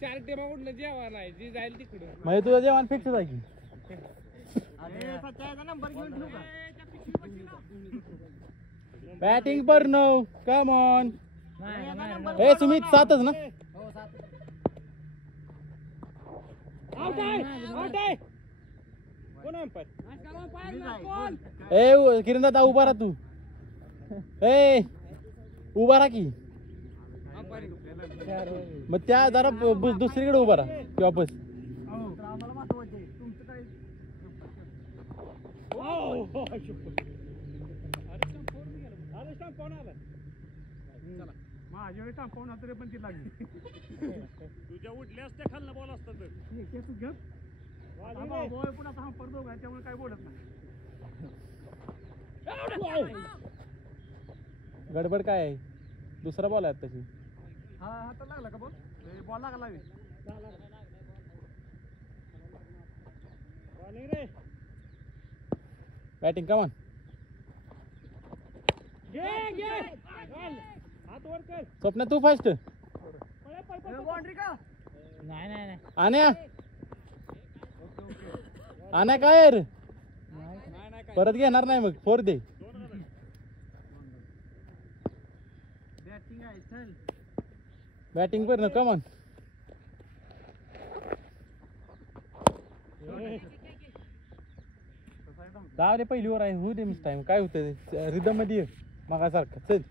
चार टीमा कुठलं जेवण आहे जी जाईल तिकडे म्हणजे तुझं जेवण फिक्स आहे की बॅटिंग पर नो कम ऑन ए सुमित 7च ना ए किरण दादा उभा राहा तू ए उभा राहा की मग त्या जरा दुसरीकडे उभा राहा की वापस माझ्या टांपावून तरी पण ती लागली तुझ्या उठल्यास त्या खाल्ला बॉल असतात पण आता हंपर दोघ आहे त्यामुळे काय बोलत नाही गडबड काय आहे दुसरा बॉल आहे तशी हा आता लागला का बॉल बॉल लागला बॅटिंग कमान स्वप्न तू फर्स्ट आण्या आण्या काय रे परत घेणार नाही मग 4 दे बॅटिंग पर ना कमान जाऊ दे पहिली वर आहे होऊ दे मिस टाइम काय होतं रिदम मध्ये मागासारखं चल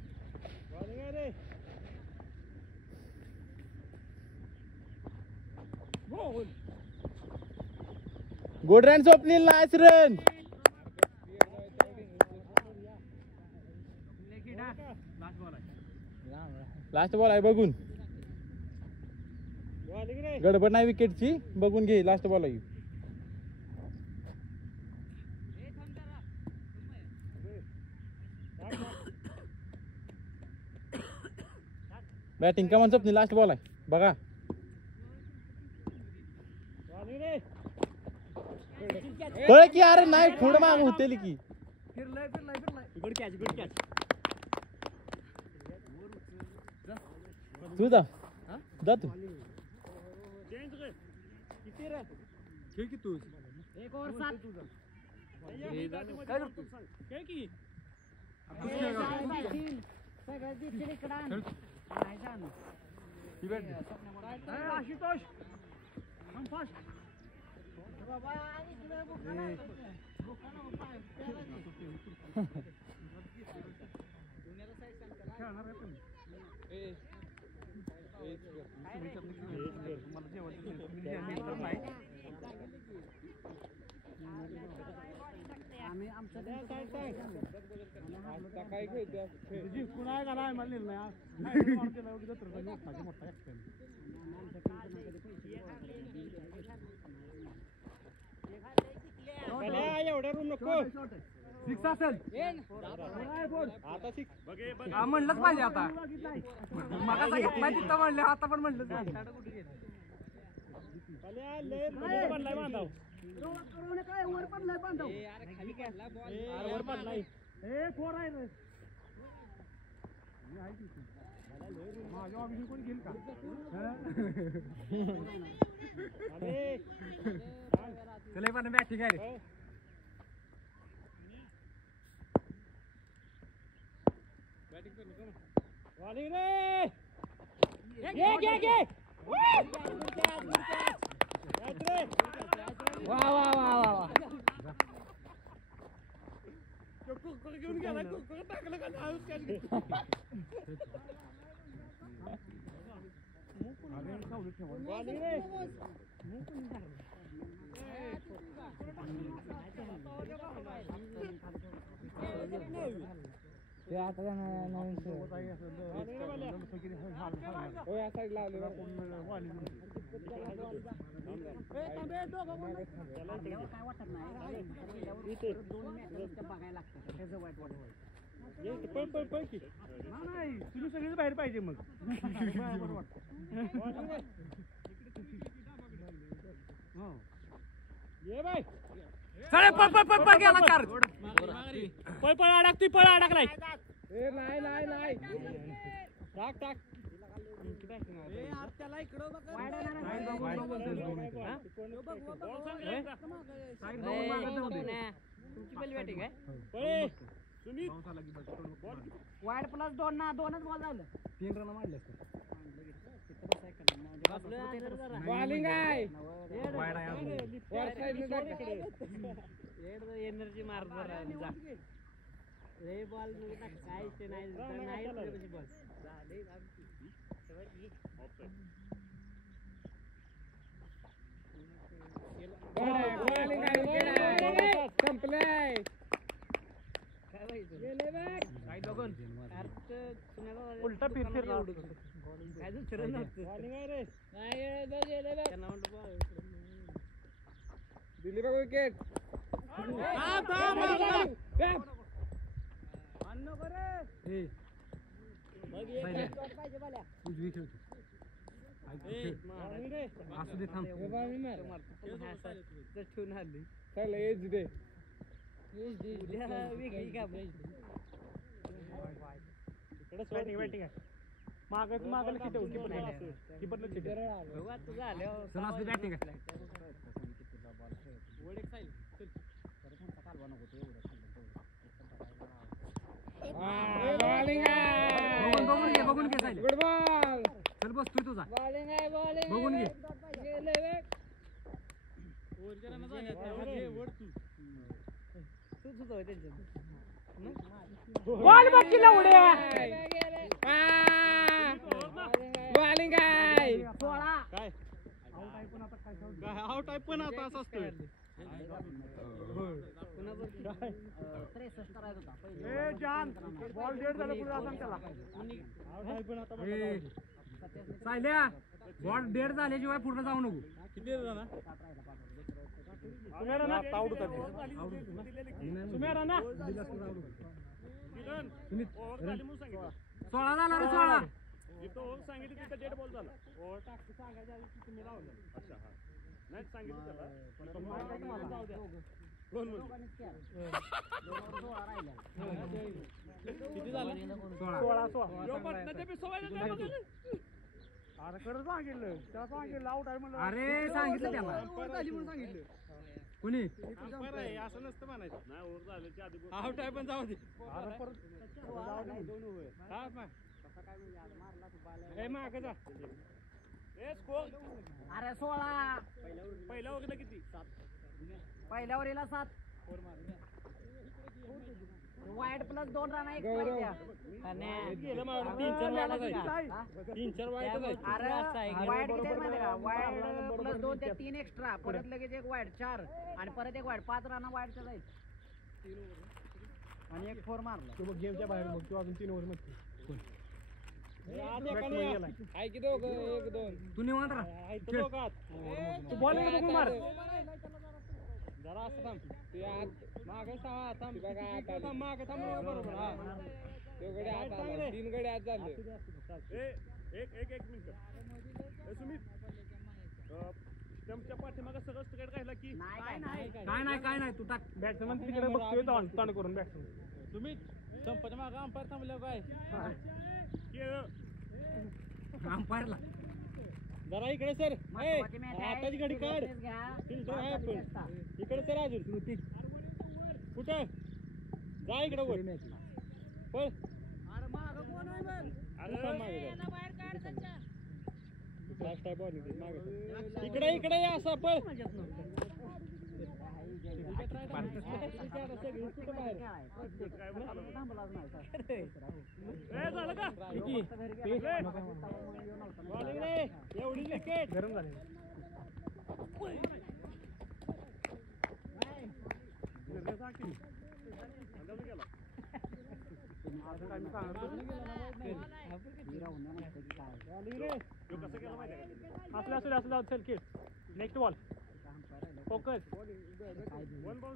good run Swapnil nice run last ball आहे बघून गडबड नाही विकेटची बघून घे लास्ट बॉल आहे बॅटिंग कमान स्वप्नील लास्ट बॉल आहे बघा कळ की अरे नाही पुढं माग होते की गुड कॅच तू जा तू खेळ की तू 1 ओव्हर 7 काय करतो खेळ की सगळं दिसतील इकडं नाही जाणं आशुतोष हम फास्ट बाबा इकडे बुखाना खेळणार आहे पण मला जेवण आम्ही आमचं काय जिंकून आहे का नाही मला मोठा एवढा रूम नको 6 असेल आता म्हणलंच पाहिजे आता मला तिथं म्हणलं आता पण म्हणलं काय वर पडलाय बांधव वर पडलाय माझ्या ऑफिस कोण घेईल का चला पण बॅटिंग आहे रे बॅटिंग रे घे वा वा वा वा कुकर घेऊन गेला कुकर टाकलं का ते आता नवीन काय वाटत नाही बघायला लागतं त्याचं वाईट वाटत नाही तुम्ही सगळीच बाहेर पाहिजे मग ये बाय चल पळ पळ पळ पळ गेला चार पळ पळ अडकतोय पळ अडकलाय ए नाही नाही नाही टाक टाक वाईड प्लस 2 ना 2च बॉल झालं 3 रन मारले बॉलिंग आहे वाईड आहे अजून. वर साईडने टाक एनर्जी मार जा रे बॉल काय ते नाही नाही बॉल बॉलिंग आहे संपलाय उलटा फिर काय दुसरं नव्हतं दिली बघ विकेट उजवी खेळतो असू दे थांब ठेवून आली चल एज दे उद्या वेगळी का बॅटिंग आहे मागं कीपरला चिटे तुझं आल्यावर चल असू दे बॅटिंग आहे बॉलिंग आहे बघून घे सायले. गुड बॉल चल बस तू तुझा बॉलिंग आहे बॉलिंग बघून घे तूच होतो त्यांच्या बॉल बघितला उड्या बॉलिंग आहे 16 काय आउट आहे पण आता असं असतोय 63 करायचा होता पहिले ए जान बॉल डेड झालं पुढे असं त्याला सायल्या बॉल डेड झाल्याशिवाय पुढे जाऊ नको किती रन सुमित 16 झाला रे 16 जिथं ओव्हर सांगितली तिथं डेड बॉल झाला ओव्हर टाक सांगायच्या आधी तुम्ही लावलं अच्छा हा नाही सांगितलं त्याला जाऊ द्या कोण म्हणलं किती झालं 16 अरे खरं सांगितलं त्याला सांगितलं आउट आहे म्हणलं अरे सांगितलं त्याला कोणी असं नसतं म्हणायचं नाही ओव्हर झाल्याच्या आधी आउट आहे पण जाऊ दे अरे परत माग जा ए स्कोर अरे 16 पहिल्या ओव्हरला किती पहिल्या ओव्हरीला 7 वाईड प्लस 2 रन आहे तीन चार वाईट अरे वाईड किती आहे माहिती का वाईड प्लस 2 ते 3 एक्स्ट्रा परत लगेच एक वाईड 4 आणि परत एक वाईड 5 रन वाईडच्या जाईल आणि एक 4 मारला तू बघ गेमच्या बाहेर बघ तू अजून 3 ओव्हर मध्ये आहे की दोघं एक दोन तू निवांत राहा तू बॉल बघून मार जरा असं थांब ते आत मागे सहा थांब बघा मागे थांब बरोबर हा तो गडे आत आला 3 गडे आत झाले एक मिनिट ए सुमित स्टंपच्या पाठीमागे सगळं स्ट्रेट राहिला की काय नाही तू टाक बॅट्समन तिकडे बघतोय ताण करून बॅट्समन सुमित संपच्या मागे अंपायर थांबल्यावर काय अंपायरला जरा इकडे सर आताची गाडी काढ फिल्टर आहे आपण इकडे सर अजून कुठं जा इकडे वर पळ इकडे या असं पळ झालं का बॉलिंग रे एवढी विकेट गरम झाले असं जाऊ चल kid next ball focus one ball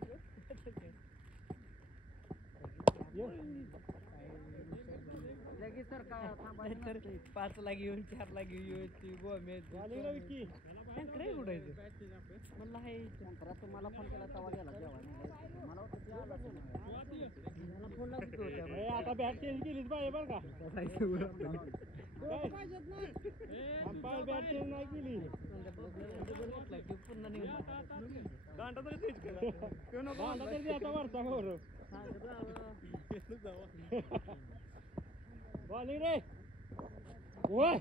लगेच सर का थांबायचं नसतंय. 5 ला घेऊन 4 ला घेऊन गोमे बॉलिंगला विकी शंकर उडायचं म्हणलं हाय शंकरा तुम्हाला फोन केला तेव्हा गेला जेव्हा मला वाटतं ते आलाच नाही. मला फोन लागत होता आता बॅट चेंज केलीच पाहिजे बरं का अंपायर बॅट चेंज नाही केली पुन्हा निघून दांडा तरी तेच करा दांडा तरी आता वरचा बरोबर बॉलिंग रे ओय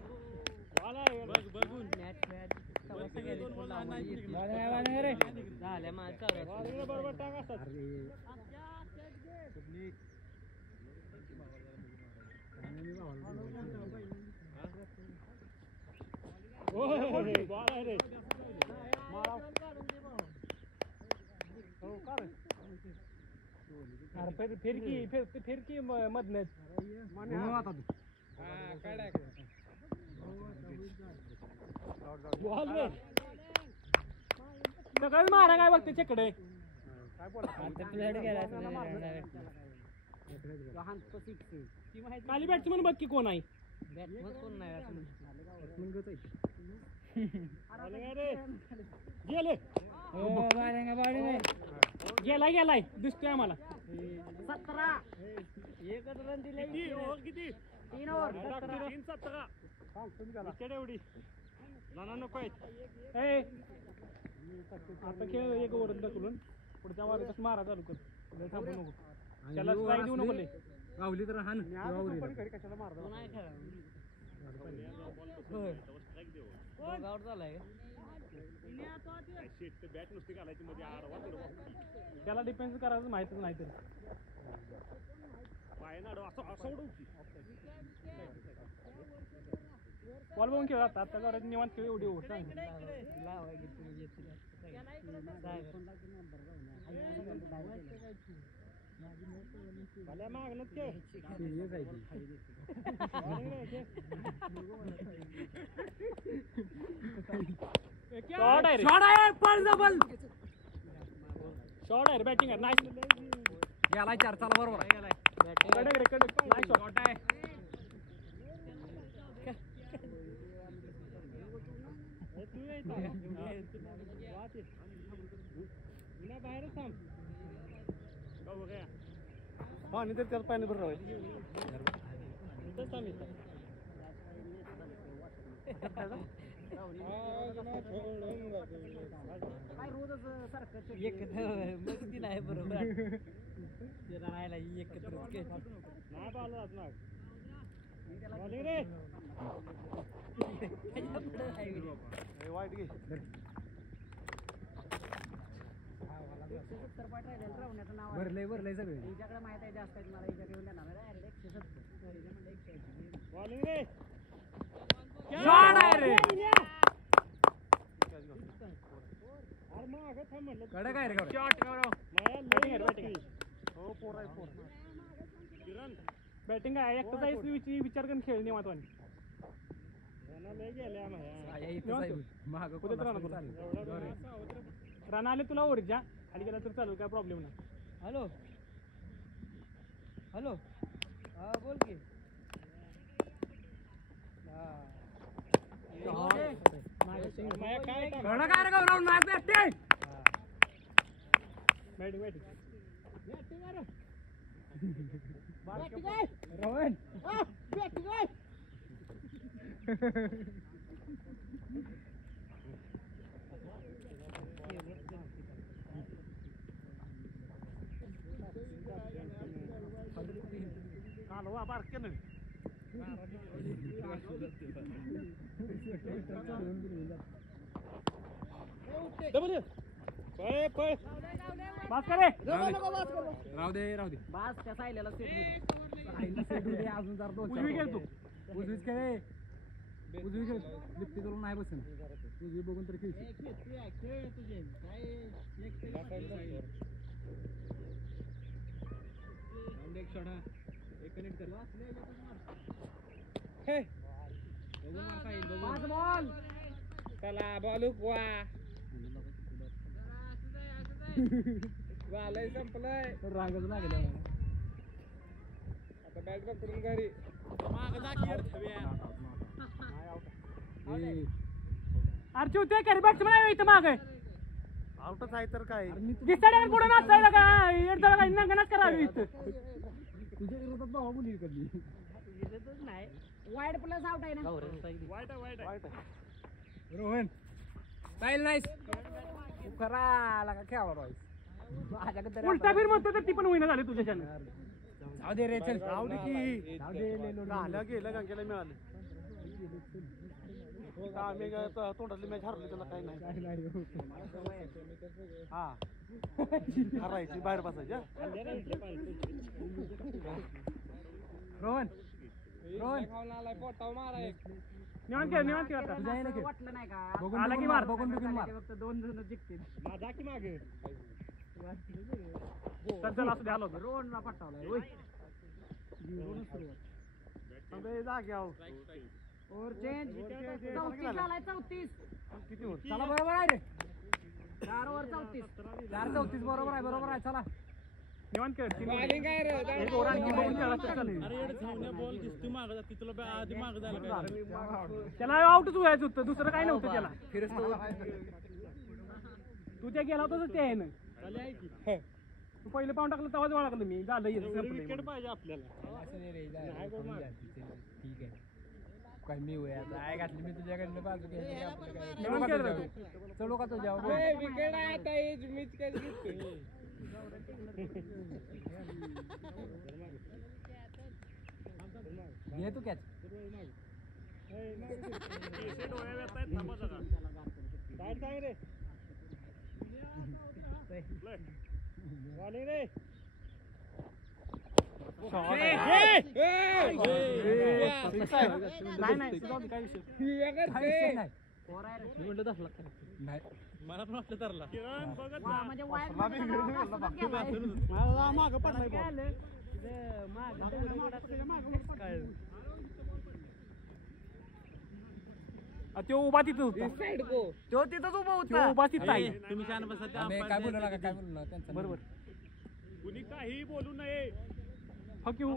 बॉल आहे झाल्या माझ्या चालू बॉलिंग बरोबर टाक असतात ओय बॉल आहे रे अरे फिरकी मधनच बॉल रे सगळं मारा काय बघते चकडे खाली बॅट्समन बघ की कोण आहे कोण नाही असं गेले गेलाय गेलाय दिसतोय आम्हाला 17 एकच रन दिले किती ओव्हर किती 3 ओव्हर 3-17 विकेट एवढी नाना नको आहेत ए आता खेळ एक ओव्हर ढकलून पुढच्या वारीतच मारा चालू कर लय थांबू नको त्याला स्ट्राईक देऊ नको लय गावली तर हान कशाला मारतो नाही खेळा आउट झालाय बॅट नुसती घालायची मध्ये आडवा त्याला डिफेन्स करायचं माहितच नाही तरी पायानं आडवा असं उडवू की बॉल बघून खेळ आता आता जरा निवांत खेळ एवढी ओव्हर मागणच खेळ शॉर्ट आहे शॉर्ट आहे बॅटिंग आहे नाईस गेलाय 4 चाला बरोबर कडक रे कडक नाईस शॉट आहे बाहेरच थांब पाणी तर त्यात पाणी बरोबर काय रोजच सारखं एकत्र नाही बरोबर राहायला एकत्र नाही पाहिलं असणार बॉलिंग रे वाईट घे 170 पॉईंट राहिले राहण्याचं नाव भरलंय सगळे तुझ्याकडे माहित आहे जास्त आहेत मला इकडे येऊन देणार डायरेक्ट 170 बॉलिंग रे शॉट आहे रे अरे मागं थांब म्हणलं कडक आहे रे शॉट बॅटिंग आहे बॅटिंग हो 4 आहे 4 किरण बॅटिंग आहे एक्सरसाइज विचार करून खेळ निवांत वाणी लय गेले रन आले तुला ओरिजा खाली गेला तर चालू काय प्रॉब्लेम नाही हॅलो हॅलो हा बोल की कालवा बारके नाही राहू दे बास त्या सायल्याला अजून जर उजवी खेळ तू उजवीच खेळ उजवी खेळ लिफ्टी करून नाही बसून उजवी बघून तर खेळ बॉल चला बॉलू झालंय संपलंय रांगच लागला आता बॅट पकडून घरी अर्जुन ते करी बॅट म्हणावे इथं मागे आउटच आहे तर काय दिसाड्यावर पुढे नाचायला का येडदळ काय नंगनाच करावी इथं तुझ्या विरोधात भावा बोली कधी नाही वाईड प्लस आउट आहे ना वाईट आहे रोहन स्टाईल नाईस खरा लागा खेळावा उलटा फिर म्हणतो तर ती पण होईना झाली तुझ्याच्यानं जाऊ दे रे चल जाऊ दे की जाऊ दे झालं गेलं गंगेला मिळालं आम्ही तोंडातली मॅच हरवली त्याला काही नाही हा हरायची बाहेर बसायची रोहन रोहन निवांत खेळ आता तुझ्या आहे ना खेळ वाटलं नाही का बघून आला की मार बघून बघून मार फक्त 2 जण जिंकतील माझा की मागे सज्जल असू दे आलो होतो रोहनला पटवलाय होय जागे आहो ओव्हर चेंज 34 झालाय 34 किती होत चला बरोबर आहे रे 4 ओव्हर 34 4-34 बरोबर आहे चला निवांत खेळ बॉलिंग काय रे एक ओव्हर आणखी बघून खेळा तर चालेल. बॉल दिसतो माग जाते तुला आधी माग झालं त्याला आउटच व्हायचं होतं दुसरं काय नव्हतं त्याला तू त्या गेला होताच ते आहे ना तू पहिले पाऊंड टाकलं तेव्हाच वळखलं मी झालं विकेट पाहिजे आपल्याला ठीक आहे काय मी आहे घातली मी तुझ्याकडनं बाजू चलो का तुझ्या विकेट आहे आता एज मीच काय दिसतोय घे तू कॅच डोळ्या येत आहेत थांबा जरा साईड सांग रे बॉलिंग रे नाही काय विषय नाही नाही मला पण वाटलं धरला किरण बघत वा, ना म्हणजे वाईड मध्ये नाव जास्त केलंय. मला माग पडलाय काय बॉल आलं तो उभा तिथं होता साइड को तो तिथंच उभा तो होता उभा तिथं आहे तुम्ही छान बसा काय बोलू नका काय बोलू नका त्यांचं बरोबर कुणी काही बोलू नये फक यू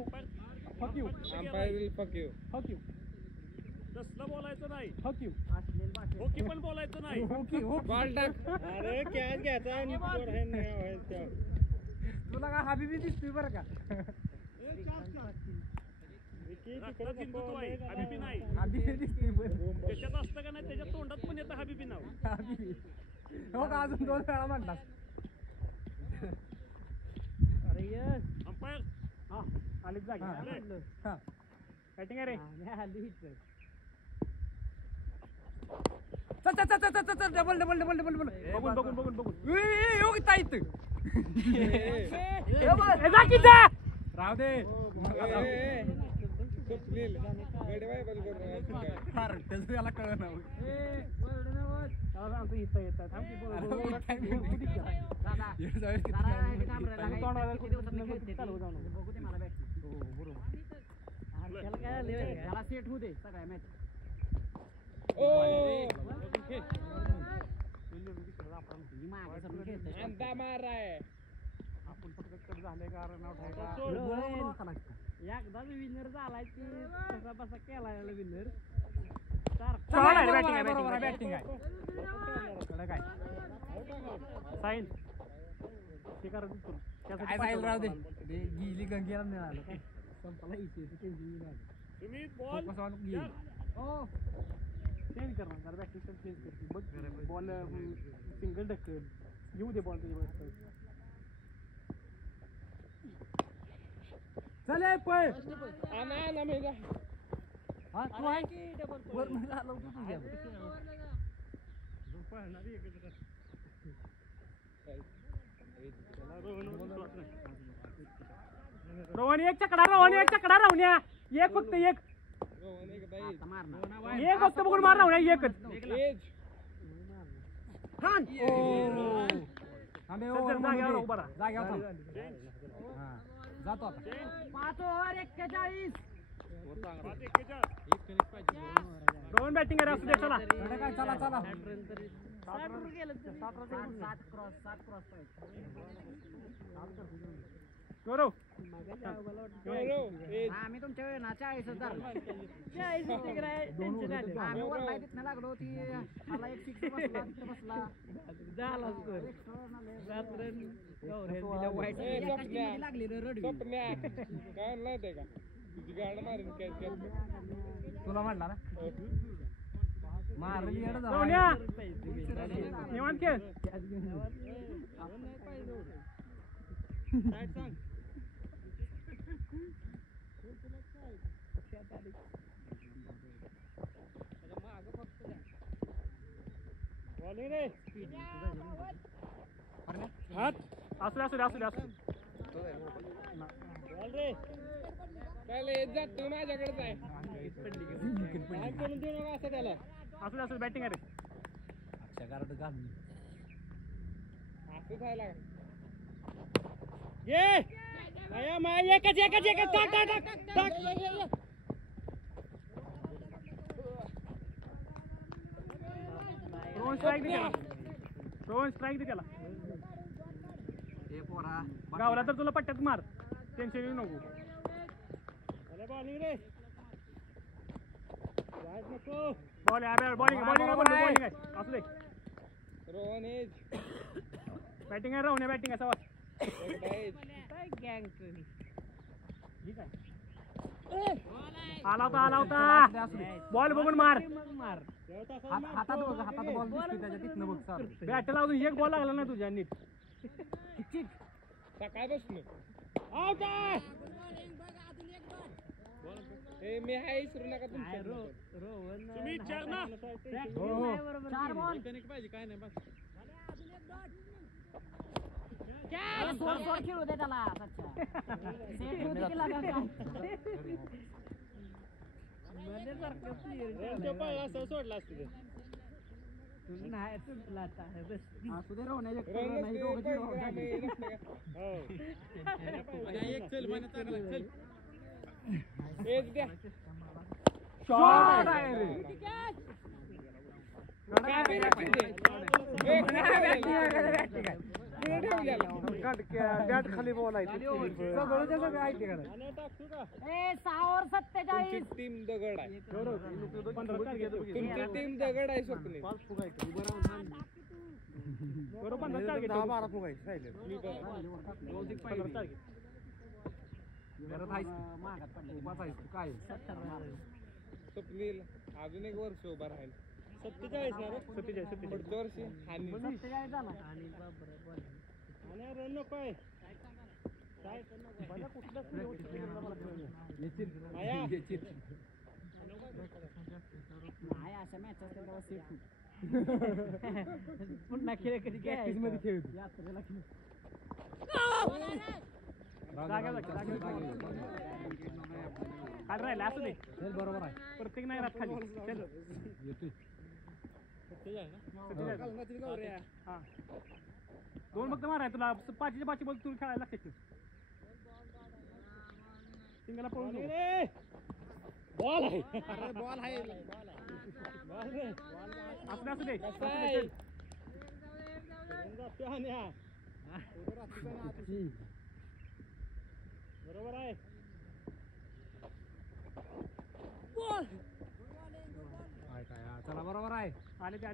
फक यू अंपायर विल फक यू फक यू तसलं बोलायचं नाही फक यू होकी पण बोलायचं नाही ओके बॉल टाक अरे कॅच घ्यायचा आणि तुला का हबीबी दिसतोय बरं का रक्तात हिंदुत्व आहे हबीबी नाही हबीबी दिसतोय बरं त्याच्यात असतं का नाही त्याच्या तोंडात पण येतं हबीबी नाव हबीबी हो का अजून 2 वेळा म्हणतात अरे यस अंपायर हा आली जागी हा बॅटिंग आहे रे चल डबल डबल डबल डबल बघून बघून बघून बघून योग ताईत राव दे स्वप्नील गडे बाय बॉल करून त्याचं याला कळ ना बघू दे मला बॅट त्याला काय आलं रे? त्याला सेट होऊ दे सगळ्या मॅच मागे सरून खेळतोय. अंता मार रहा है एकदा विनर झालाय की कसा बसा केला विनर बॅटिंग आहे काय साईल ते करा काय साईल राहू दे गेली गंगेला मिळालं संपला तुम्ही बॉल हो चेंज करणार जरा बॅटिंग चेंज करते बघ बॉल सिंगल ढकल येऊ दे बॉल तुझ्या चले पळ आना मेरा हा तू आहे वर मला आलो तू तुझ्या रोहन एक चकडा राहुन्या एक फक्त एक आता मारणार एक फक्त बघून मार राहुन्या एकच जातो आता 5 ओव्हर 41 रोहन बॅटिंग आहे असू दे चला काय चला 7 क्रॉस पाहिजे गौरव आम्ही तुमच्या वेळ ना 40 धरला. 40 sticker आहे, tension आलं. आम्ही वरला तिथनं लागलो ती मला एक सिक्स बसला तिथं बसला झाला score. रात्र गौऱ्याने दिल्या white. एकाच टीममध्ये लागली रे रडवी. काय माहितीये का तुझी गाड मारून तुला म्हटला ना मारली येडं झालं. सोन्या निवांत खेळ हात असू दे असू दे असू दे असू दे. त्याला येत जात तू माझ्याकडेच आहे करून देऊ नका असं त्याला असू दे बॅटिंग आहे रे. असं झाला ये माया माया एकच टाक टाक टाक टाक रोहन स्ट्राईक दे त्याला रोहन स्ट्राईक दे त्याला गावला तर तुला पट्ट्यात मार टेन्शन येऊ नको. बॉलिंग रे नको बॉल आहे बॉलिंग आहे असू दे. रोहन एज बॅटिंग आहे राहून बॅटिंग आहे सवाल काय gang करी. ठीक आहे. आला होता बॉल बघून मार मग मार. हातात बघ हातात बॉल दिसतोय त्याच्या तिथनं बघ सर बॅटला अजून एक बॉल लागला ना तुझ्या नीट. सकाळपासून आउट आहे ए मी हाय विसरू नका तुमच्या रोहन तुम्ही चार ना चार बॉल पाहिजे काय नाही बस सोड खेळू दे त्याला सच्चा सेट होऊ दे की लागा काय. मध्येसारखं player तो पळला असं सोडला असतं ते. तू नाही सुटला आता बस. असू दे रोहन एक रन नाही दोघं नसते, zero आणि झाले. नसते का? हो. एक चल माने चांगला चल एज द्या शॉट आहे रे बॅट खाली बॉल आहे सगळं सगळं आहे तिकडे. ए 6 ओव्हर 47 टीम दगड आहे 15 टार्गेट तुमची टीम दगड आहे स्वप्ने बरोबर 15 टार्गेट 10-12 फुग आहे राहिले. मी बघा. 15 टार्गेट घरात आहेस उभाच आहेस तू काय स्वप्नील अजून एक वर्ष उभा राहील 47 ना रे 47 पुढच्या वर्षी आणि 47 झाला. रन नको आहे नाही अशा मॅच असतात तेव्हा सेट होईल. पुन्हा खेळ कधी प्रॅक्टिस मध्ये खेळ यात्रेला खेळ. खाली राहिला असू दे चल बरोबर आहे प्रत्येक नाही राहत खाली चल हा 2 फक्त माराय तुला 5चे 5 बॉल तू खेळायला लागते सिंगलला पळून बॉल आहे असू दे बरोबर आहे चला बरोबर आहे आले ते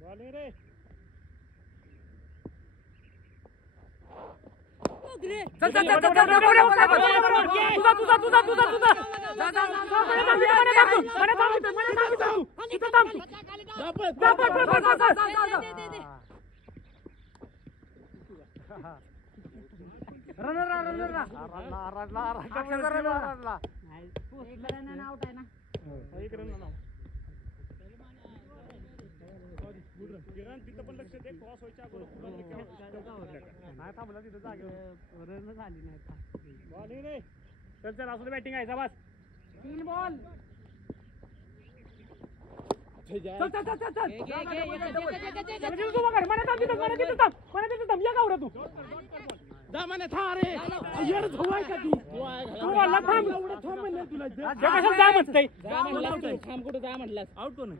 बॉलिंग रे चल चल चल चल आउट आहे ना. तिथं पण लक्ष दे क्रॉस व्हायच्या नाही थांबला तिथं जागेवर रन झाली नाही. बॉलिंग रे चल चल असू दे बॅटिंग आहे बस 3 बॉल. चल चल चल चल चल जा म्हणे था रे येड झोवाय का तू मला थांब एवढं थांब म्हणलं तुला जा म्हणतंय थांब कुठं जा म्हटलास आउट कोण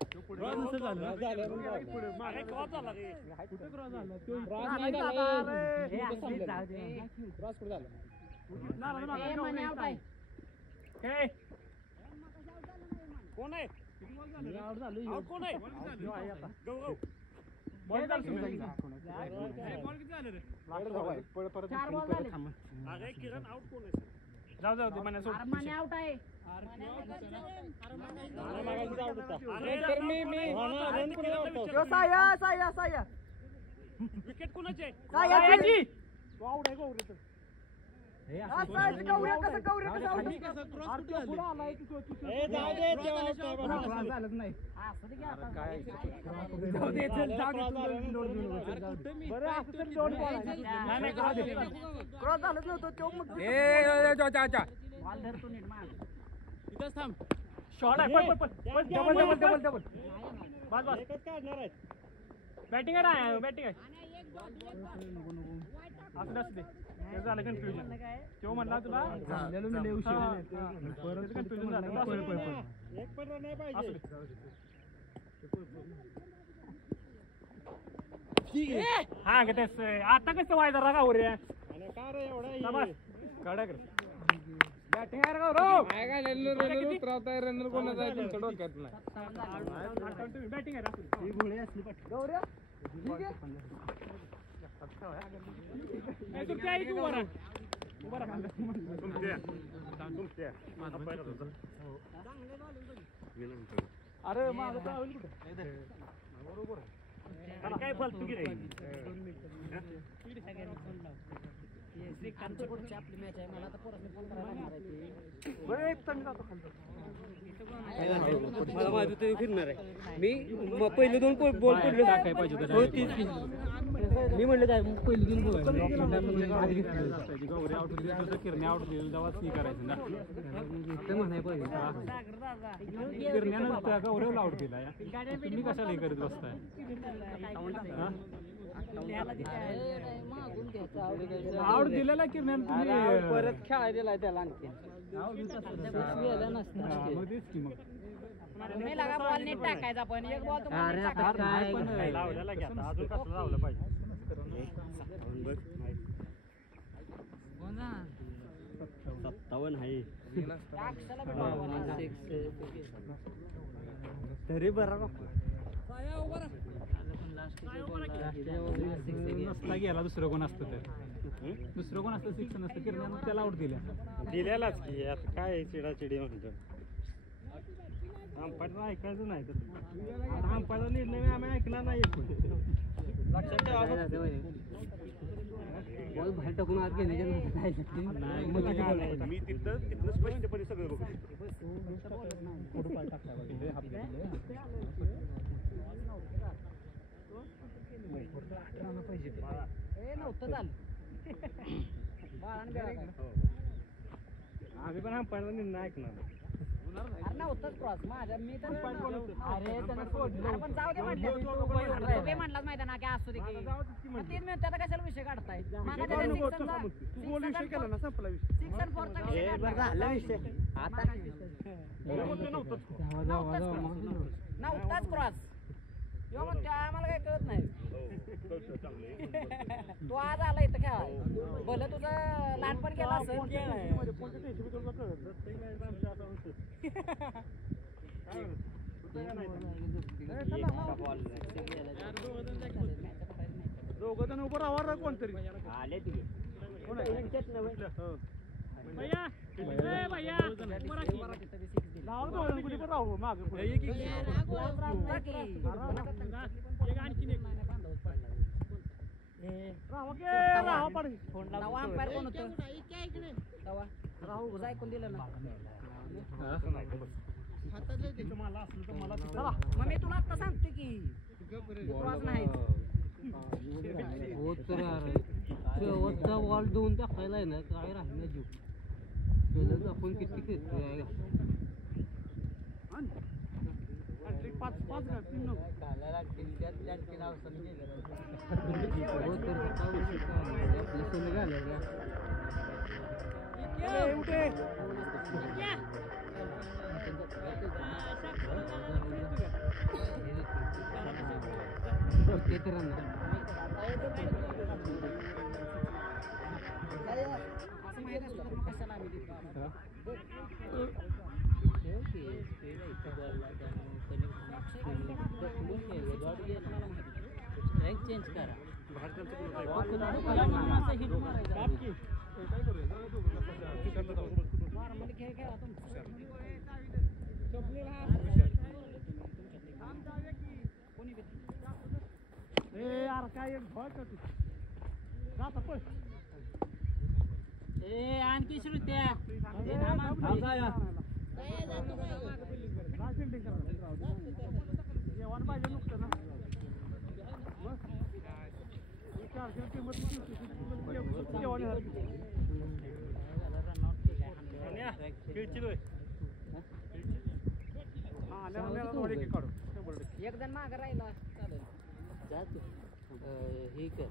क्रॉस नसेल झालं क्रॉस झालं पण जाऊ. मागे क्रॉस झाला रे. कुठे क्रॉस झाला तो क्रॉस नाही झाला, क्रॉस कुठे झाला ए, मने out आहे. हे कोण आहे आउट झालो आउट कोण आहे गौरव बॉल चालू चार बॉल झाले. अरे किरण आउट कोण आहे जाऊ दे मने अरे मने out आहे. मला मागायची out होता. अरे तर मी रन कुठे लावतो? विकेट कोणाची आहे सायाची तो आउट आहे गौरव तर ए, जाऊ दे, ते out आहे बघा. झालंच नाही असं ते घ्या आता. जाऊ दे चल जाऊ दे क्रॉस झाला. बरं असं तर दोन बॉल आहे नाही नाही जाऊ दे क्रॉस झालंच नव्हतं तो मग ए जा बॉल धरतो नीट माग. इथंच थांब शॉट आहे पण डबल बस एकच काढणार आहेत. बॅटिंग आहे बॅटिंग आहे असं असते ते झालं कन्फ्युजन तो म्हणला तुला कन्फ्युजन झालं एक पण रन नाही पाहिजे. हा ग तेच आता कसं व्हायचं रागावर रे आणि का रे एवढा हे? काढा कर बॅटिंग आहे गौरव रनर कोणाचा आहे तुमच्या डोक्यात नाही बॅटिंग आहे ही गोळी असली गौरव ठीक आहे तू काय तू बरा तुमच्या अरे माझं ट्रॅव्हल कुठे बरोबर काय फालतू की रे श्रीकांतची पुढची आपली मॅच आहे. मला आता पोरांनी फोन करायला लागणार आहे ती. बरं एक तर मी जातो खाली मला माहिती होतं फिरणार आहे मी पहिले दोन बॉल पडले काय पाहिजे मी म्हणलं काय पहिले दोन बॉल गौरी आउट दिली तर किरणे आउट दिली तेव्हा ती करायचं ना म्हणाय पाहिजे किरण्यानं त्या गौरवला आउट दिला तुम्ही कशाला हे करत बसताय आउट दिलेला किरण्यानं तुम्ही परत खेळायला दिलाय त्याला आणखी मध्येच की मग तुम्ही लागा बॉल नीट टाकायचा पण एक बॉल अरे आता काय लावलेला घ्या आता. अजून कसं लावलं पाहिजे 57 आहे तरी बरा नसता गेला दुसरं कोण असतं तर दुसरं कोण असतं सिक्स नसतं किरण्यानं त्याला आउट दिल्या दिलेलाच की आता काय चिडाचिडी म्हणतो. अंपायरचं ऐकायचं नाही तर आता अंपायरचा निर्णय आम्ही ऐकणार नाही. लक्षात ठेवा. बॉल बाहेर टाकून आत घेण्याच्या मी तिथनं स्पष्टपणे सगळं बघू नव्हतं झालं. आम्ही पण अंपायरचा निर्णय ऐकणार नाही. अरे नव्हतंच क्रॉस माझ्या मी तर अरे पण जाऊ दे म्हटलं म्हणलाच माहिती ना की असू दे की मग तीन मिनिट आता कशाला विषय काढताय नव्हताच क्रॉस आम्हाला काही कळत नाही. तू आज आला इथं खेळाय भलं तुझं लहानपण गेलं असेल दोघं जण उभं राहा कोणतरी आले तिथे भैया भैया कुठे पण राहू माग आणखीन एक अंपायर कोण होतं राहू ऐकून दिलं ना मग मी तुला आता सांगतो की क्रॉस नाही शेवटचा बॉल देऊन टाकायला ना काय राहिलं जीव पहिलं आपण किती खेळतोय ते तर राहणार. असं माहित असलं तर मग कशाला आम्ही देतो? चेंज करा. नॉर्मली खेळ खेळा तुमचा. कोणी बी. ए आणखी श्रुत्या एक जण मागं राहिला चालेल. हे कर.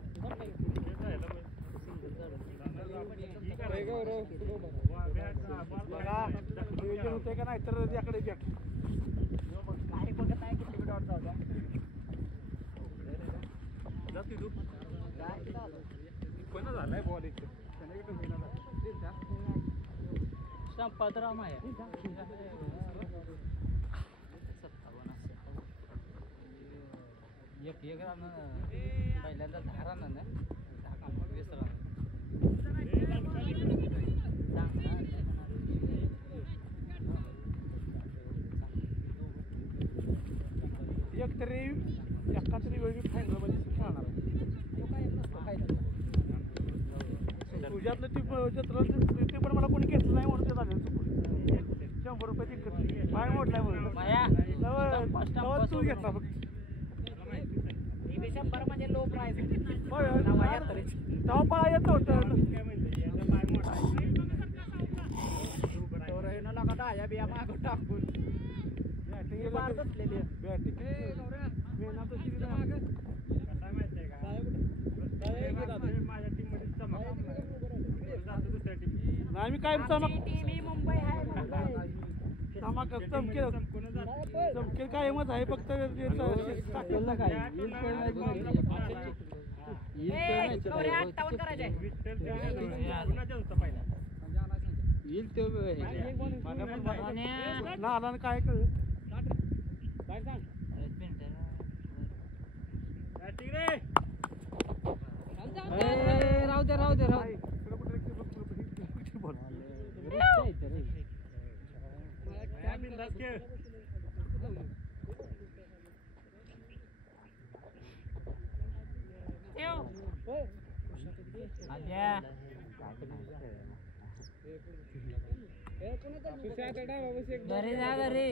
होते का नाही तर याकडे घ्या. काय बघत आहे किती बी डॉट जाऊ द्या. काय चालू? पण झालाय बॉल इथे. संपादराम आहे एक रन पहिल्यांदा 10 रन ना 20 रन. एक तरी एका तरी वेळी फायनल मध्ये खेळणार आहे. तो काय नसतो फायदा. तुझ्यातलं ते पण मला कोणी घेतलं नाही म्हणून ते झालं चुकून. 100 रुपये तिकट पाय मोडलाय म्हणून तू घेतला फक्त. हे 100 म्हणजे लो प्राइस. होय तेव्हा पाय येत होतं. लगा दहा बिया मागं टाकून बार बसलेली आहे. बॅटिंग आम्ही काय टीव्ही मुंबई आहे मुंबई. चमकेल कायमच आहे फक्त गौऱ्या 58 करायचे. आला काय कळलं राहू दे राहू दे राहू दे. घरी जा घरी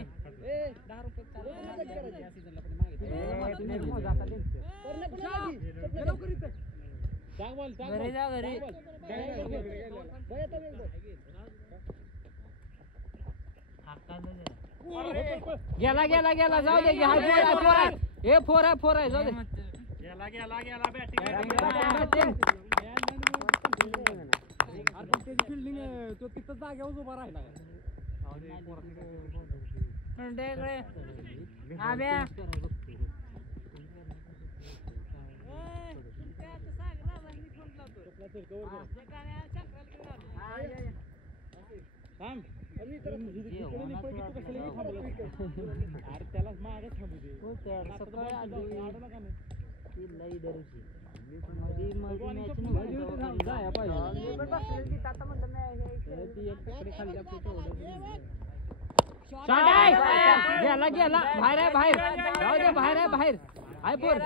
10 रुपये चालू या सीझनला पण मागितलं. घरी जा घरी गेला गेला गेला जाऊ दे. हे फोर आहे जाऊ दे. फिल्डिंग तो तिथं जागेवर उभा राहिला. त्याला मागे थांबू गेला गेला बाहेर आहे बाहेर जाऊ दे बाहेर आहे बाहेर हाय फोर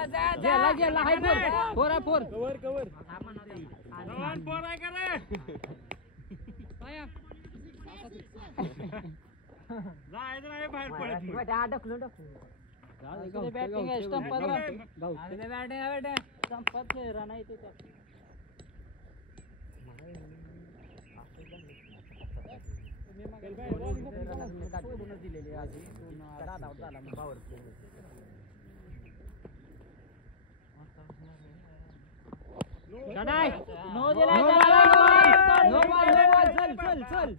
गेला गेला हाय फोर आहे फोर कवर बॅटिंग आहे स्टंपात रन आहे ते. दिलेली आधी दादा झाला पावर प्ले. नो दिला नो बॉल चल चल चल.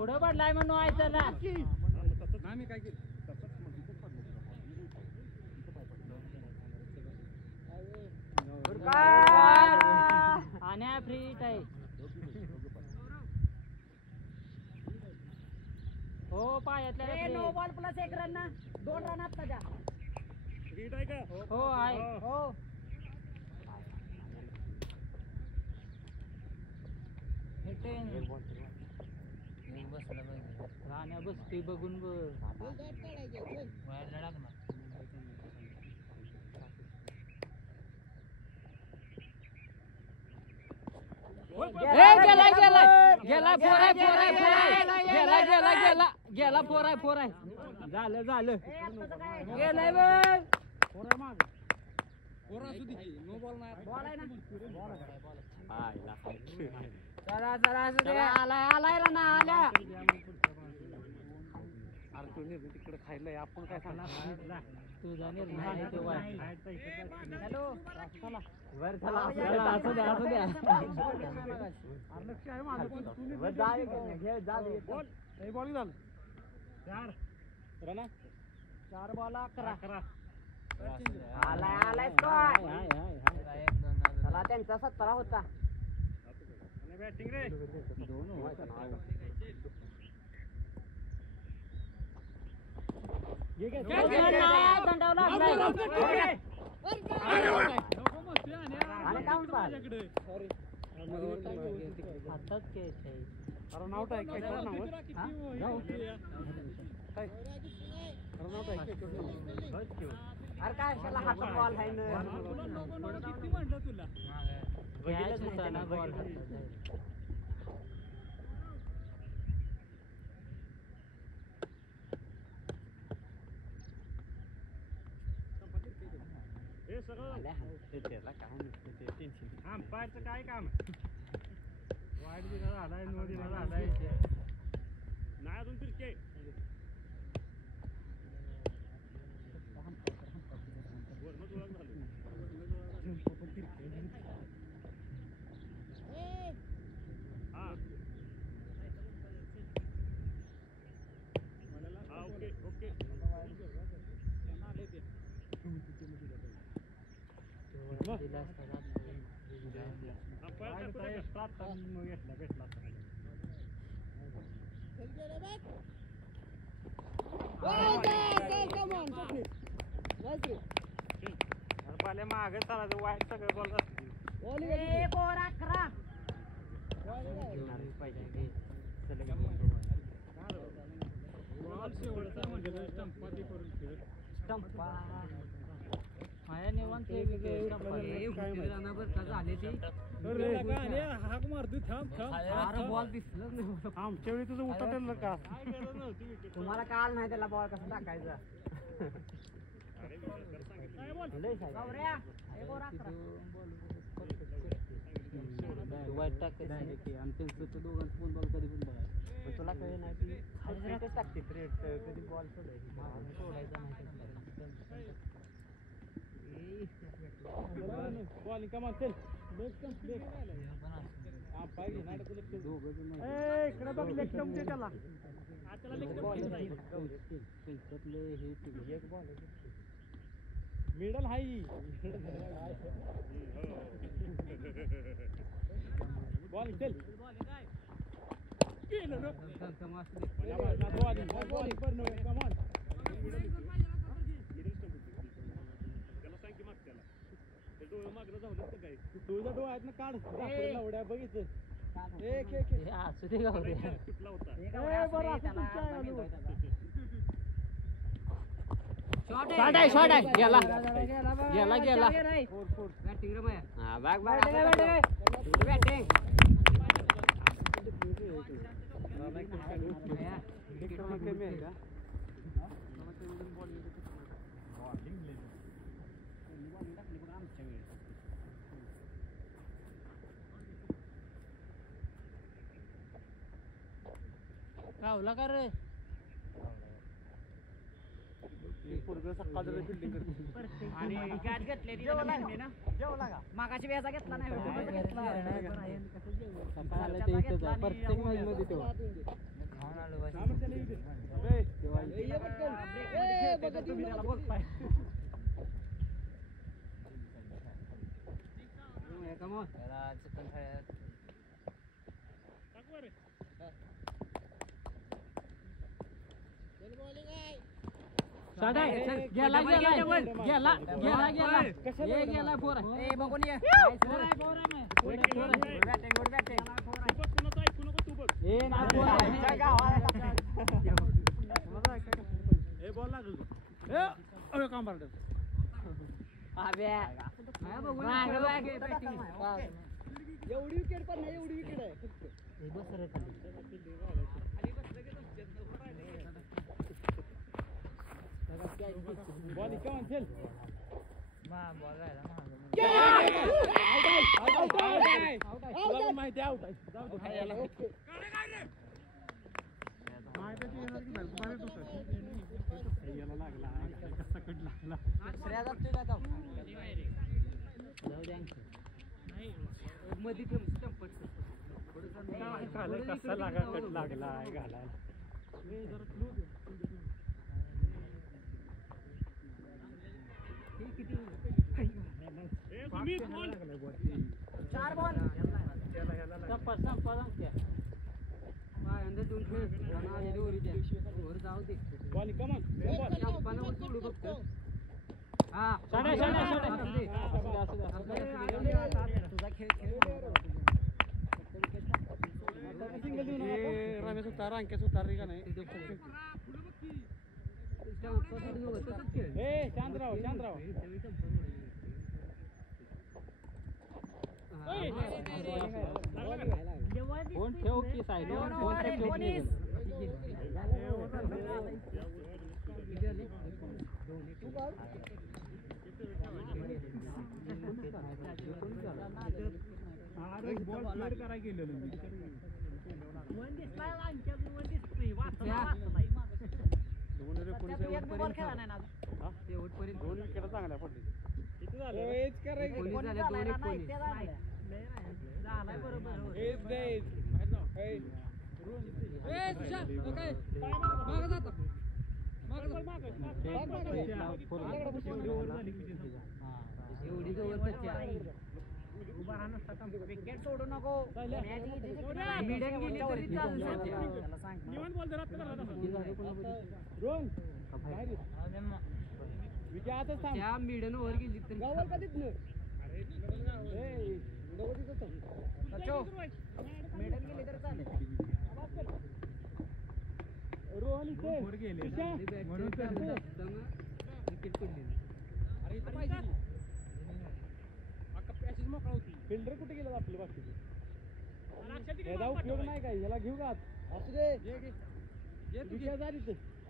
पुढे पडलाय म्हणून ऐकायला आम्ही काय केलं आणि फ्री आहे हो पायातल्या नो बॉल प्लस 1 रन ना 2 रन आत्ताच्या रीड आहे का हो आहे हो राण्या बसते बघून गेला फोर आहे झालं गेलाय बघ पोरा असू दे की, नो बॉल नाही बॉल आहे ना चला आलाय ना आल्या तिकडे खायला आपण काय सांगणार तुझा निर्णय आहे तो वाईट. हॅलो वर चला असू द्या बॉल झालं 4 रना 4 बॉल 11 आलाय आलाय स्कॉट चला त्यांचा 17 होता बॅटिंग रे आणि काउंट पास रन आउट आहे काय करणार रन आउट आहे अरे काय त्याला हातात बॉल आहे ना किती म्हणलं तुला हे सगळं त्याला काय नसतं ते टेन्शन अंपायरचं काय काम वाईट दिला झालाय नो दिला झालाय नाही अजून फिरके ओके मागे चालायचं वाईट सगळं बॉल एक ओव्हर 11 माझ्या निवांत हाक मारतो थांब बॉल दिसलं आमच्या वेळी तुझं उतरलं का तुम्हाला काल नाही त्याला बॉल कसं टाकायचा गौऱ्या एक ओव्हर 11 वाईट टाकायचं आणि त्यांचं दोघांचं पण बॉल कधी पण बघायचं तुला कळलं नाही की हायब्रिडच टाकते रेट कधी बॉल सोडायचा बॉल कमान चल इकडे बघ लेग स्टंप दे त्याला मिडल हाई बॉल चल कमान तुझ्या डोळ्यात ना काढ एवढ्या बघितलं असू दे का शॉट आहे गेला बॅटिंग रे माया बॅटिंग राहुला का रे आणि कॅच घेतलेली ना मागाशी व्याजा घेतला नाही प्रत्येक मॅच मध्ये तेव्हा गेला फोर ए बघून ये एवढी विकेट पण नाही एवढी विकेट आहे बॉल कमान खेल माहिती आउट कसा लागा कट लागला घालायला चार बॉल बॉल कमान रमेश उतार अंकेश उतारली का नाही शांतराव फोन ठेव की साईड फोन ठेव बॉल क्लिअर करायला गेलेलो बॉल खेळला नाही ना दोन विकेट चांगल्या पडली किती झालं विकेट सोडू नको त्या मिडन वर गेली तरी मेडन गेली तर चालेल विकेट पडली फिल्डर कुठे गेला आपले बाकीचे याचा उपयोग नाही काय याला घेऊ का असू दे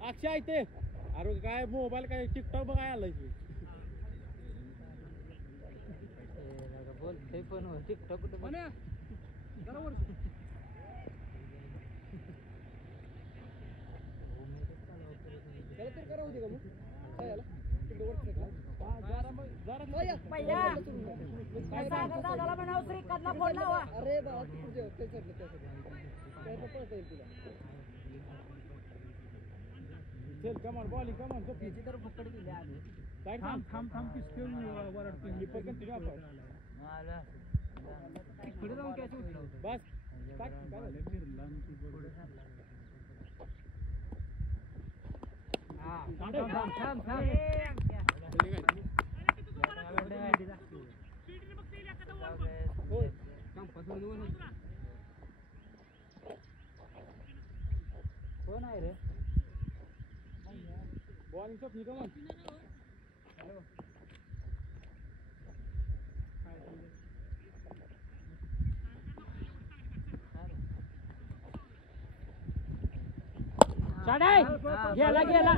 अक्षय ते अरे काय मोबाईल काय टिकटॉक बघाय आलाय बोलते पण टिकटॉक कुठे दादाला म्हणाव श्रीकांतला फोन लावा अरे चल कमान बॉलिंग कमान त्याची तर फुकट दिली आधी थांब किसके वरडतो मी पकड तुझ्या पुढे जाऊन कॅच उठलं बस कोण आहे रे बॉलिंग चपली कमान गेला गेला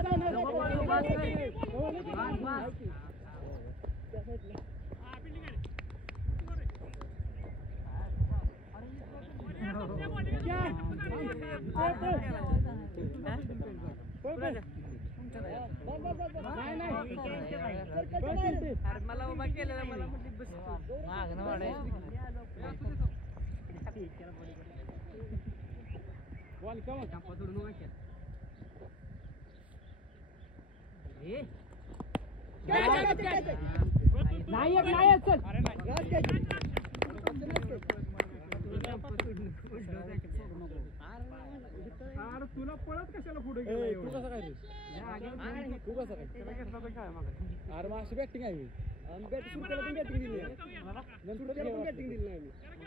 मला उभा केलेला मला चंपा सोडून वाक्यात. ए, नाही येत, नाही येत, चल. अरे तुला पळत कशाला पुढे तू कसं काय रे? तू कसं काय? अरे मग अशी बॅटिंग आहे बॅट सुरू केलं पण बॅटिंग दिली नंतर पण बॅटिंग दिली नाही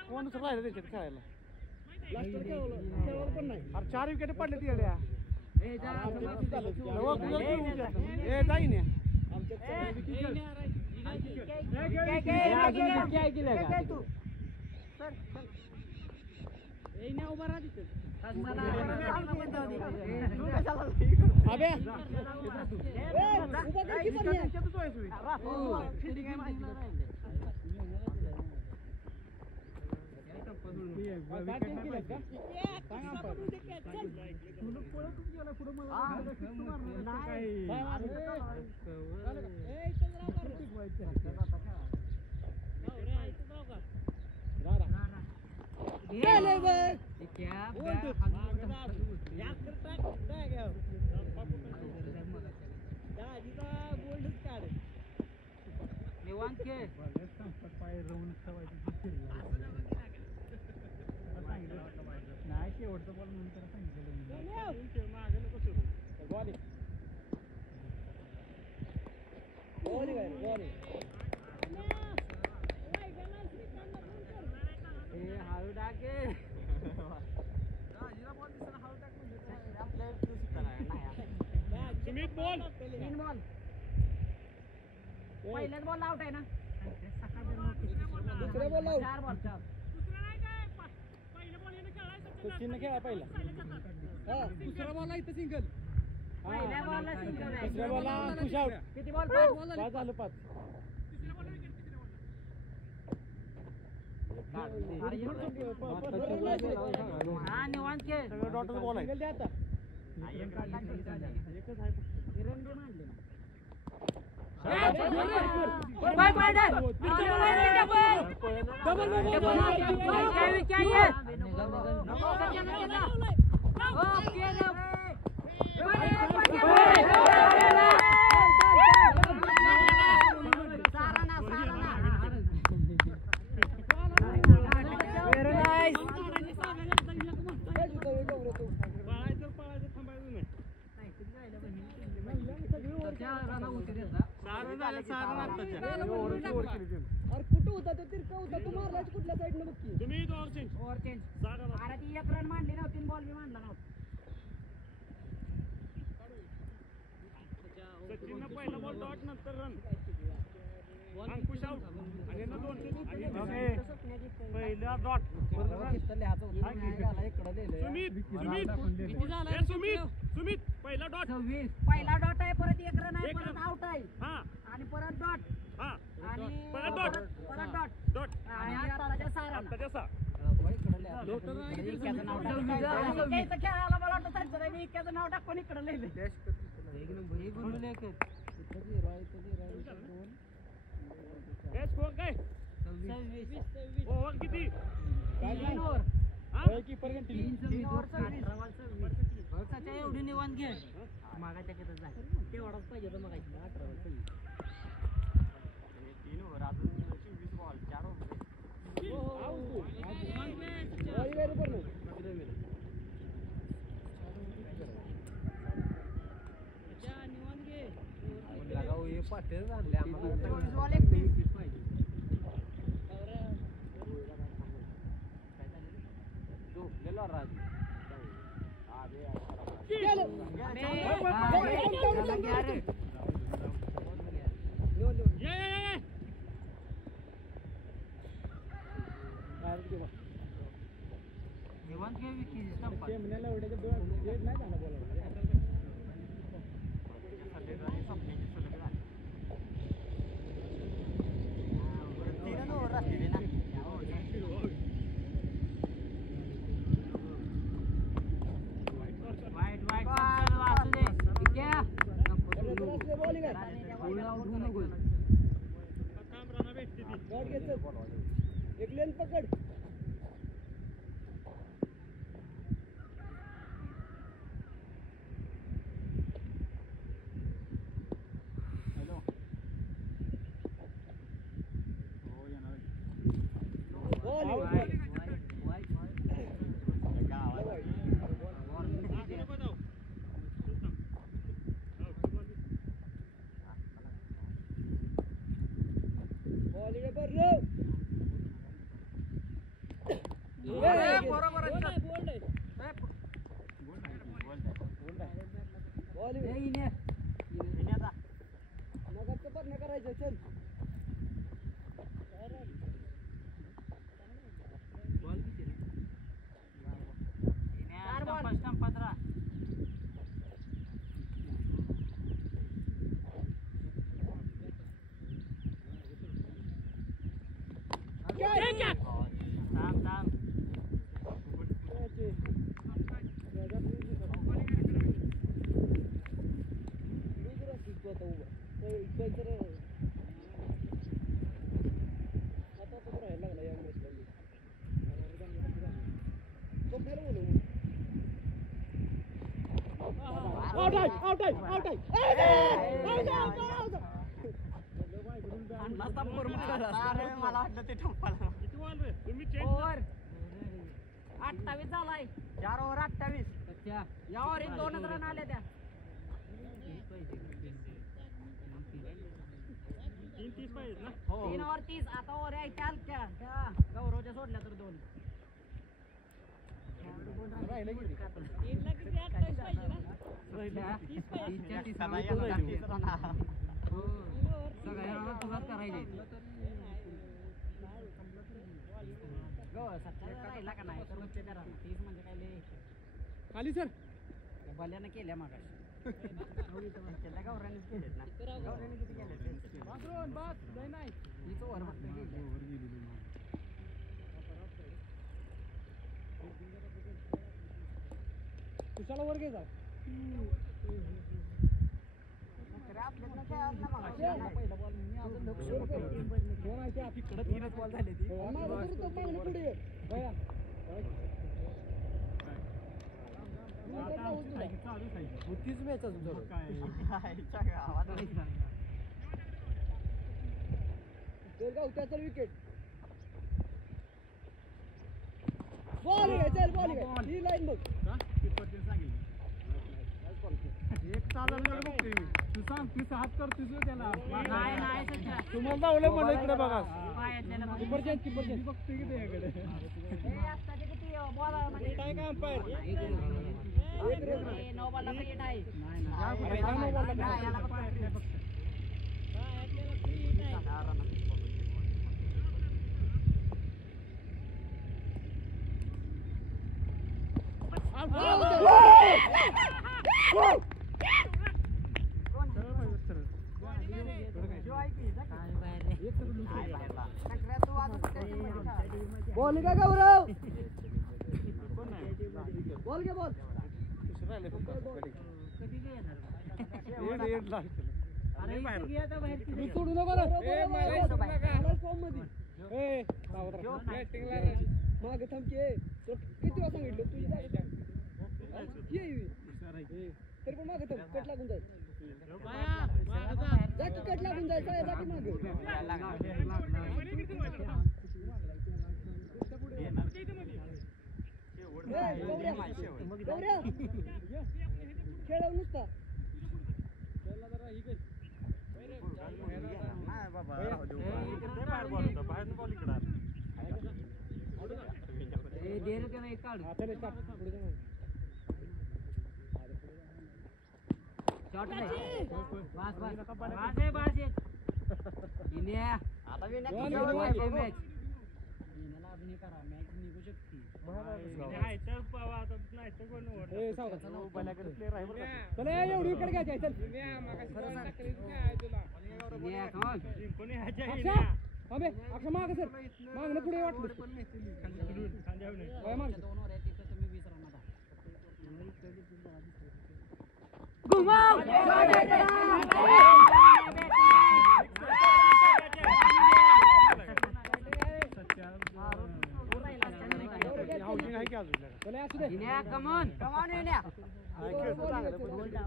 कोण राहिलं त्याच्यात खेळायला पण नाही अरे 4 विकेट पडले ती गाड्या जाईन काय केलं का? नाही शेवटचं बॉल नंतर हळू टाके. सुमित बोल. 3 बॉल. पहिल्याच बॉल आउट आहे ना. दुसऱ्या बॉल 4 बॉल. सचिन खेळा पहिला दुसरा बॉल आहे इथं सिंगल पहिल्या बॉलला सिंगल आहे. दुसऱ्या बॉलला पुश आउट किती बॉल? 5 झालं 5 हा निवांत खेळ. सगळं डॉटच बॉल आहे आता कुठं होता तो तिरका होता तो मारला कुठल्या साईडनं बघ तुम्ही ओव्हर चेंज. Over change. अरे ती 1 रन मांडली नव्हती, 3 बॉल बी मांडला नव्हता. सचिननं पहिला बॉल डॉट नंतर रन अंकुश आउट आणि यांना 2 पहिला डॉट सुमित पहिला डॉट. पहिला डॉट आहे, परत 1 रन आहे, परत आउट आहे हा आणि परत डॉट हा आणि परत डॉट परत डॉट डॉट आणि आताच्या 6 रन. आत्ताच्या 6 इक्याचं खेळायला मला वाटतं त्यांचं नाही, मी इक्याचं नाव टाकून इकडे लिहिलं. स्कोर काय ओव्हर किती? 3 ओव्हर. कीपर तीन ओव्हर 26. एवढी निवांत घे. मागाच्या किती जाय तेवढाच पाहिजे होतं मगाशी. 3 ओव्हर अजून 24 बॉल 4 ओव्हर. निवांत घे विकी. एक लेन पकड मला वाटलं ते ठोपाला किती बॉल रे तुम्ही चेंज ओव्हर 28 झालाय 4 ओव्हर 28 या ओव्हर 2 रन आल्या त्या 3-30 पाहिजे ना 3 ओव्हर 30 आता ओव्हर आहे त्या गौरवच्या सोडल्या तर 2 राहिला का नाही तर 30 म्हणजे काय लय खाली सर बल्यानं केल्या मागाशी त्याला गौरानेच केलेत ना गौराने किती केले हीच ओव्हर फक्त गेली कुशाला वर घे जा आपल्याला काय आज ना मागाशी पहिला बॉल मी अजून लक्ष इकडे 3च बॉल झाले ती तीच मॅच अजून त्याचा विकेट बॉल चल बॉल ही लाईन बघ एक चालला बघतोय मी तू सांग तीस हात कर तुझं त्याला तुम्हाला जावलं मला इकडे बघा किपर बघतोय की त्याकडे काय का अंपायर बॉल का गौरव बॉल घे बॉल सोडू नका मागे थांबके किती वाजता सांगितलं तुझी तरी पण मागे थांब कट लागून जाईल कट लागून जाईल खेळव नुसता एवढी विकेट घ्यायची अक्षय माग सर मागणं पुढे वाटलं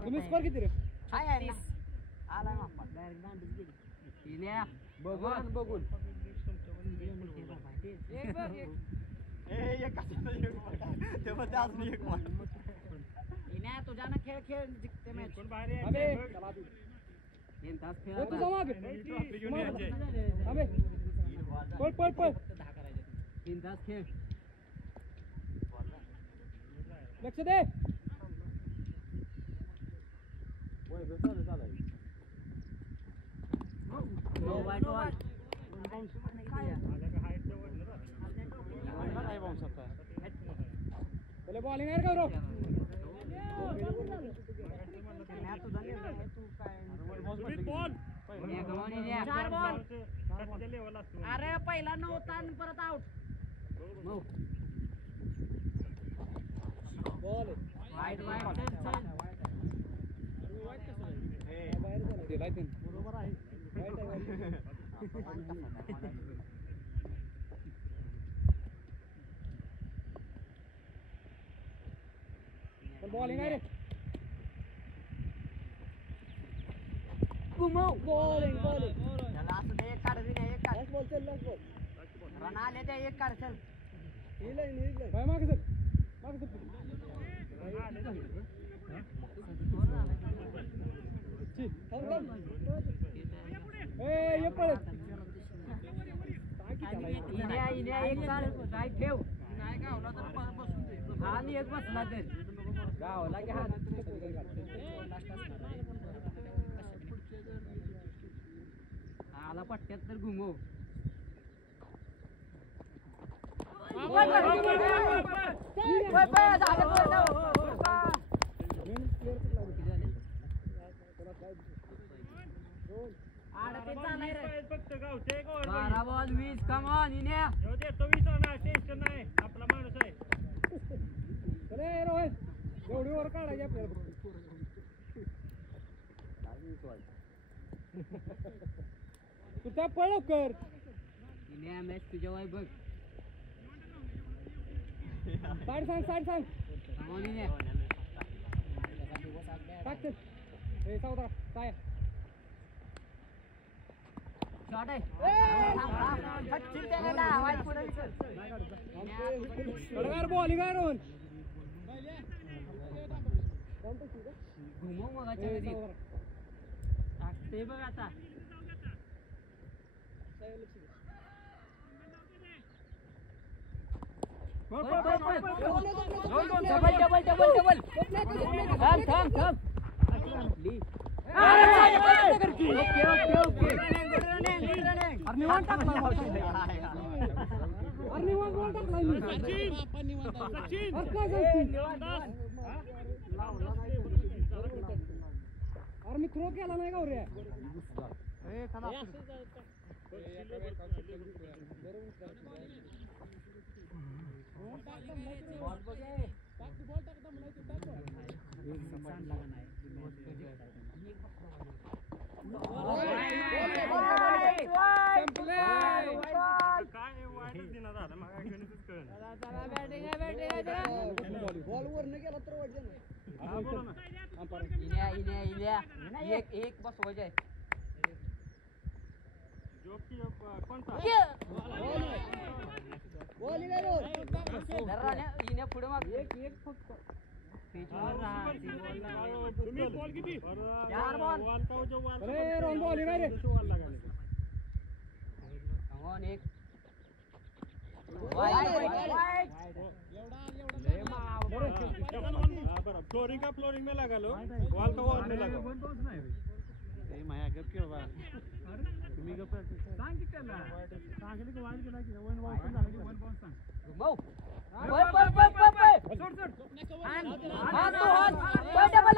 तुम्ही स्कोर किती रे बघून बघून तुझ्यानं खेळ खेळ जिंकते मॅच पळ पळ पळ 3 तास खेळ लक्ष दे बॉलिंग आहे गौरव चार बॉल अरे पहिला 9 तान परत आउट वाईट बॉलिंग आहे रे बॉलिंग त्याला असं ते एक काढ एक काढ रन आले ते एक काढ चल मागे सर मागे सर ये पळत इन्या एक काढ काय ठेव नाही गावला तर आणि एक बसला तर गावला की हात आला पट्ट्यात तर घुमव फक्त गावचे 12 बॉल 20 कमॉन इन्या तो 20 आणा टेन्शन नाही आपला माणूस आहे अरे रोहित एवढी वर काढायची आपल्याला तू त्या पळ लवकर इन्या मॅच तुझ्या वाय बघ साईड सांग कमॉन इन्या टाक चल ए सावधा काय शॉट आहे फटचिल त्याला वाईट पुढे कडगार बॉलिंग आहे रोहन घुमव मग ते बघ आता डबल थांब ओके मी थ्रो केला नाही का रे काय वाईटच दिना झालं मग काय गणितच कळलं एक बस हो जाए जोक की कोणता इन्या पुढे मग एक फक्त तुम्ही बॉल किती 4 बॉल बॉल का जो बॉल अरे रॉंग बॉलिंग आहे रे बॉल लगाने कमॉन एक वाइड फ्लोरिंग का फ्लोरिंग में लगा लो वॉल का वॉल में लगा ए माया गप के बाबा तुम्ही गप सांग की त्याला सांगले की वाईड केला की वन बॉल पण झाला की वन बॉल सांग मौ सोड हात तो हात डबल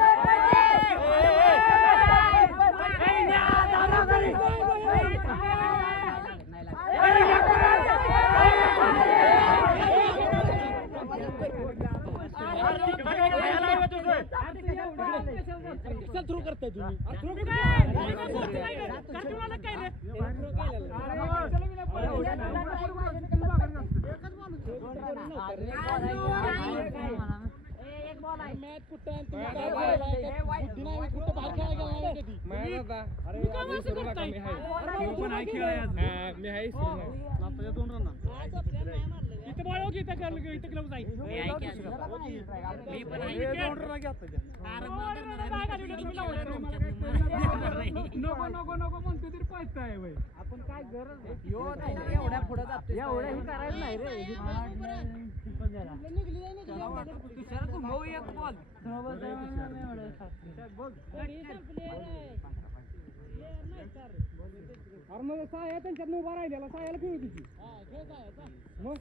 चल थ्रू करताय तुम्ही एक बॉल आहे मॅच कुठं बुद्धी नाही कुठं बाहेर खेळायला गेला कधी मॅच होता अरे सुरू नका मी आहे पण आहे खेळायला मी आहे सुरू दोन रन इथे बॉल होगी इथे कर इथे क्लब जाई मी पण आहे दोन रन घेत नको म्हणते तरी पाहिजे आहे भाई आपण काय गरज एवढ्या पुढे जातो एवढ्या ही करायला नाही रे अरे मग साया त्यांच्यात उभा राहिलेला सायाला खेळू तिची मग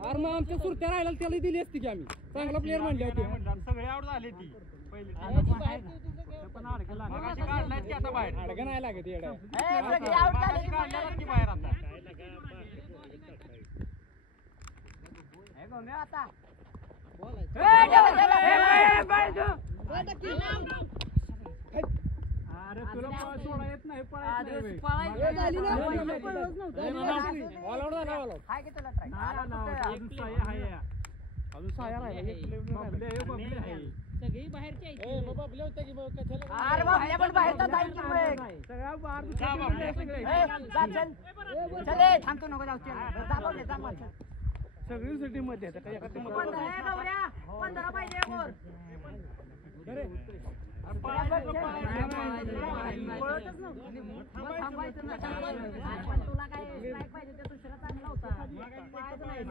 अरे मग आमच्या सुरत्या राहिला त्याला दिली असती की आम्ही चांगला प्लेअर म्हणले होते सगळे आउट झाले ती पहिली अडगं नाही लागत येडा बाहेर आता अरे तुला सोडा येत नाही अजून साया सगळी बाहेरची आहे. अरे बाबल्या पण बाहेरचा जाईल की पुढे. चले थांबतो नको जाऊ दाबवले जा मग. सगळी सिटी मध्ये आता काही एका टीममध्ये 15 पाहिजे वर. थांबायचं ना पण तुला काय स्ट्राईक पाहिजे ते दुसरा चांगला होता.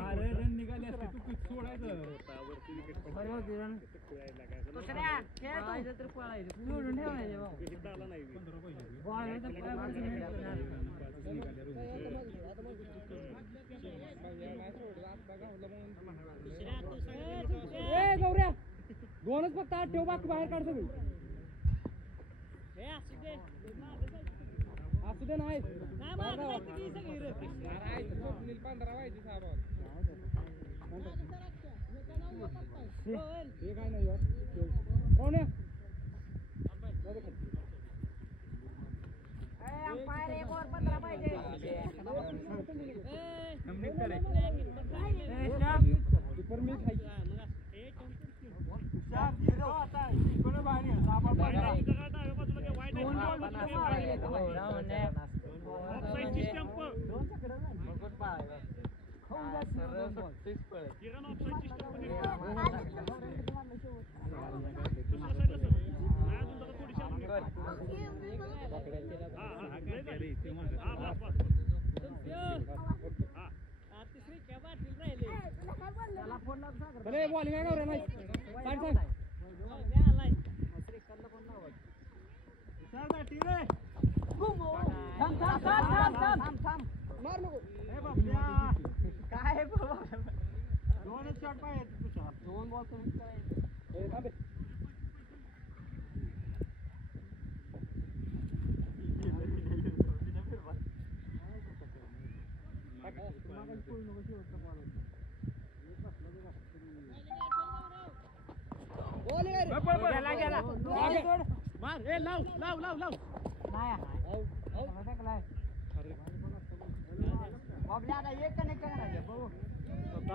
अरे रन निघाले असते तू पिच सोडायचं दुसऱ्या खेळ तू. सोडून ठेवायचे भाऊ. ए गौऱ्या दोनच फक्त आठ ठेव बाकी बाहेर काढ सगळी असू दे नाही काय नाही अंपायर एक ओव्हर 15 पाहिजे. बॉलिंग आहे गौऱ्या नाही काय दोनच शॉट पाहिजे दोन बॉल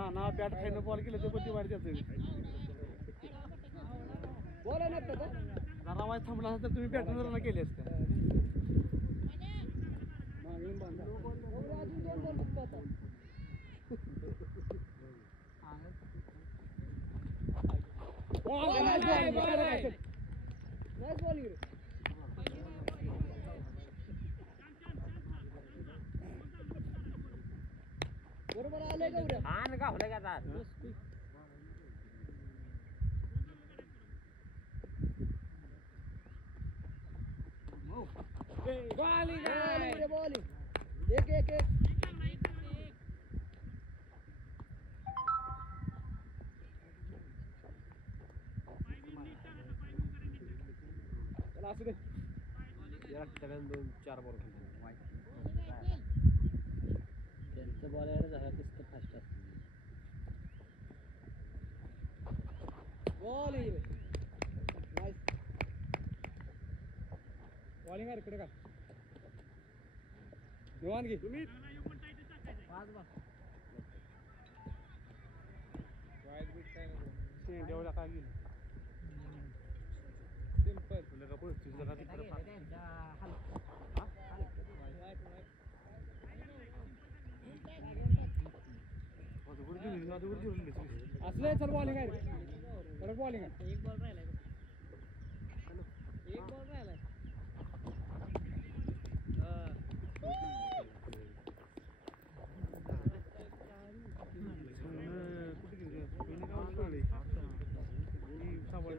ना बॅट खायनं बॉल केलं ते पण वाढ द्यायचं बॉल आहे ना जरा वाज थांबला तर तुम्ही बॅटनं केले असते बरोबर आले गौऱ्या आण का होलं का आता बॉलिंग एक एक एक असू दे चार बॉल त्यांचं बॉल यायला झाला दिसतं फास्ट बॉलिंग नाईस बॉलिंग आहे इकडे का निवांत घे तुम्ही देवला काय गेलं सिंपल तुला का पुढची जगा तिकडे असले चल बॉलिंग आहे परत बॉलिंग आहे एक बॉल राहिलाय एक बॉल राहिलाय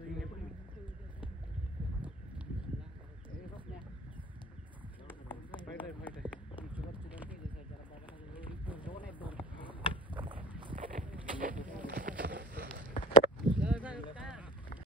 तिने पण